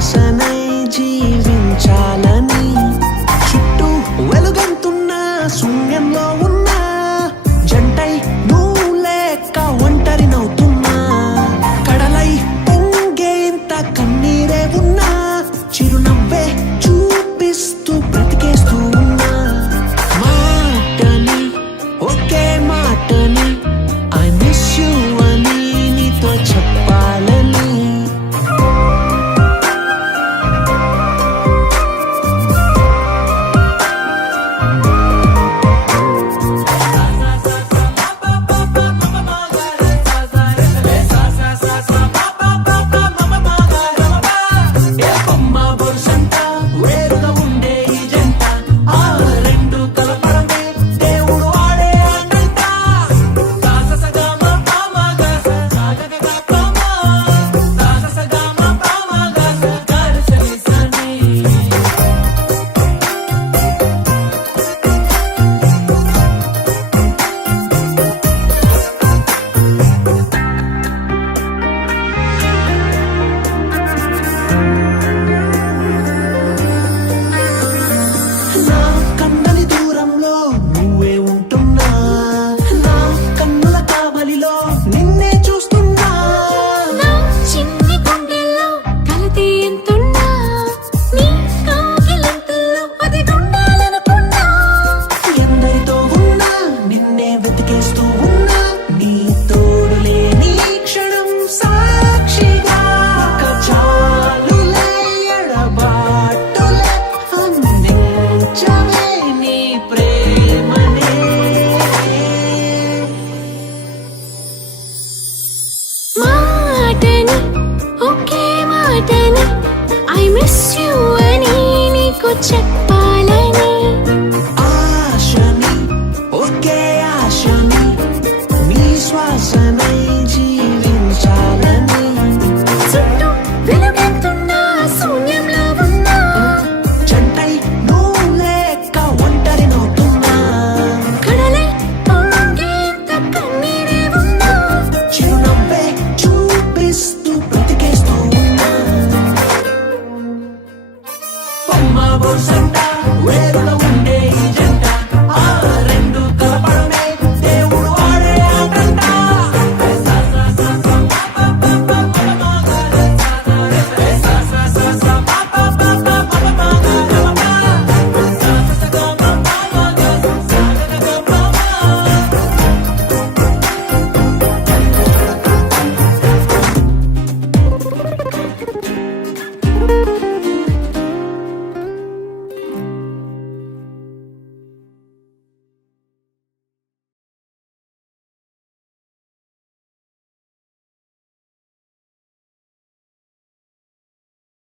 శ్వాసనై జీవించాలని చుట్టూ వెలుగంతున్న శూన్యంలో ఉన్న జంటై నువ్వు లేక ఒంటరినవుతున్నా కడలై పొంగేంత కన్నీరే ఉన్నా చిరునవ్వే చూపిస్తూ బ్రతికేస్తూ ఉన్నా మాటని ఒకే మాటని I miss you అని నీతో చెప్పాలని వేరుగా ఉండే ఈ జంట ఆ రెండు కలపడమే దేవుడు ఆడే ఆటంట సాససగమ పామగస సాగగగ పామ సాససగమ పామగస గరసని సని నా కన్నలి దూరంలో నువ్వే ఉంటున్నా నా కన్నుల కావలిలో నిన్నే చూస్తున్నా నా చిన్ని గుండెల్లో కలతి ఎంతున్నా నీ కాకిలంతుల్లో అది ఉండాలనుకున్నా ఎందరితో ఉన్నా నిన్నే వెతికేస్తూ ఉన్నా నీ తోడు లేని క్షణం సాక్షిగా చాలులే ఎడబాటులే అందించవే నీ ప్రేమనే మాటని ఒకే మాటని I miss you అని నీకు చెప్పాలని